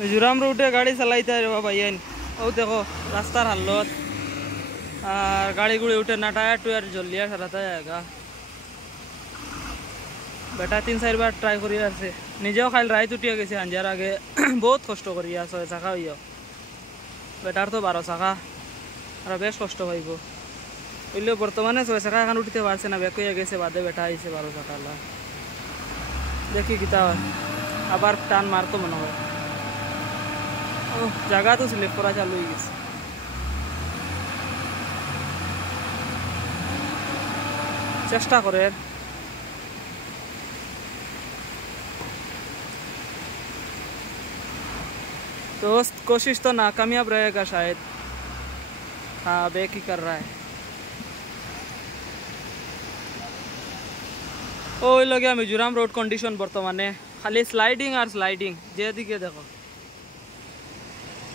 मिजोराम रूटे गाड़ी चलाइते रे बाबा ये ओ देखो रास्तार हालत और गाड़ी गुड़ी उठे ना टायर टुयर जलिया साराता जाएगा बेटा 3-4 बार ट्राई करी आसे निजेও खाइल राय उठिया गेছে আঞ্জার আগে बहुत কষ্ট করি 6 চাকা হইও বেটার তো 12 চাকা আর বেশ কষ্ট হইব হইলে বর্তমানে 6 চাকা এখন উঠতে পারছে না ব্যাক হয়ে গেছে বাদে বেটা আইছে 12 চাকা লা দেখি কিতা আবার টান মারতো মনে হয় ও জায়গা তো স্লিপ করা চালু হয়ে গেছে চেষ্টা করে दोस्त कोशिश तो नाकामयाब रहेगा शायद हाँ बैक ही कर रहा है ओ लगे मिजोराम रोड कंडीशन बर्तमाने खाली स्लाइडिंग और स्लाइडिंग जे दिखे देखो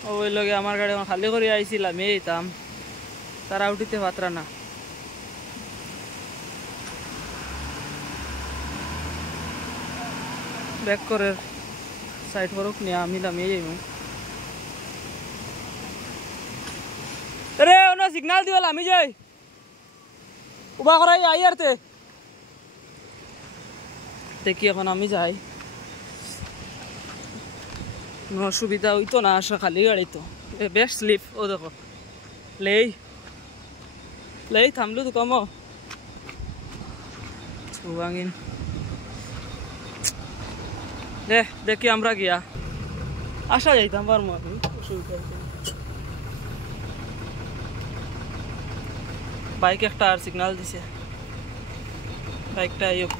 ओ लगे हमार गाड़ी खाली कर आईसिलाम এইতাম তারা উঠিতে পাত্রা না ব্যাক করে সাইড করুক নিয়ে আমি নামিয়ে যাইমু अरे उन्हें सिग्नल दिवल आमी जाए उबा कराई आई आरते देखिए এখন আমি যাই কোনো অসুবিধা হইতো না আসা খালি গাড়ি তো বেশ স্লিপ ও দেখো লেই থামলু তো কমো ছুবাঙ্গিন দেখি আমরা গিয়া আসা যাইতাম পারমু আমি অসুবিধা বাইক একটা আর সিগন্যাল দিছে বাইকটা আইক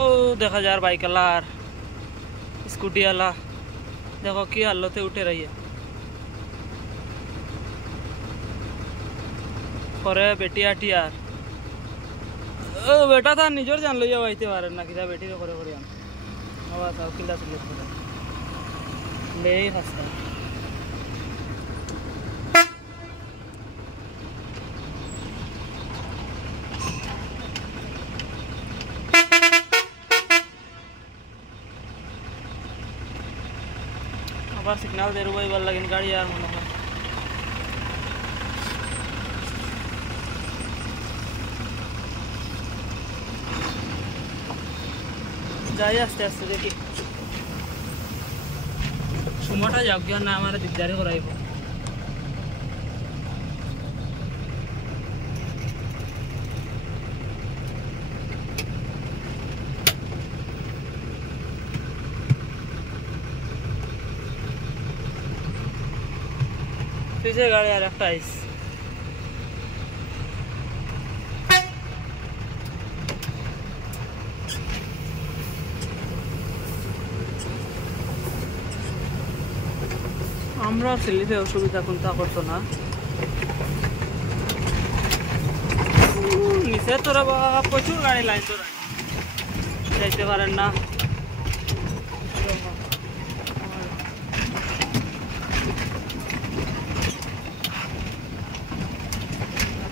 ओ देखा जा बाइक वाला और स्कूटी वाला देखो की हालत उठे रही है करे बेटिया टियार ओ बेटा था निजोर जान लिया वाइते मारे ना किदा बेटी करे करे हम आवाज आव किला से ले हंसता सिग्नल दे रुई वाल लगिन गाड़ी यार मन जाए आस्ते आस्ते देखी সময়টা যাক গিয়া না আমার দিকদারে করাইব पीछे गाड़ी आ रहा है আমরা সিলিতে অসুবিধা কোনটা করতো না নিচে তোরা প্রচুর গাড়ি লাইন তো যাইতে পারেন না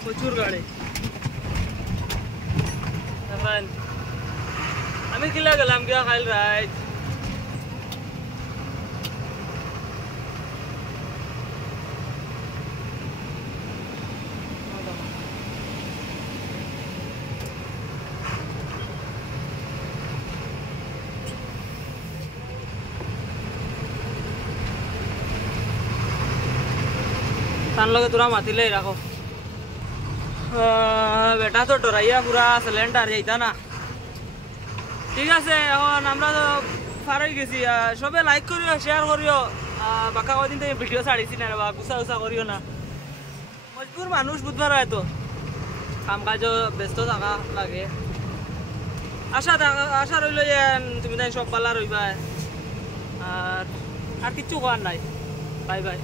প্রচুর গাড়ি আমি কিলা গেলাম গিয়া খাইল রাইট तान लगे तुरा मातिले राखो बेटा तो डराइया पूरा सिलेंडार जाइता ना ठीक है এখন আমরা তো ফারাই গেছি সবে লাইক করিও শেয়ার করিও বাকা কদিন থেকে ভিডিও ছাড়িছি না বা গুছা গুছা করিও না মজবুর মানুষ বুধবার হয় তো কাম কাজ ব্যস্ত থাকা লাগে আশা রইল যে তুমি তাই সব পালা রইবা আর কিছু করার নাই বাই বাই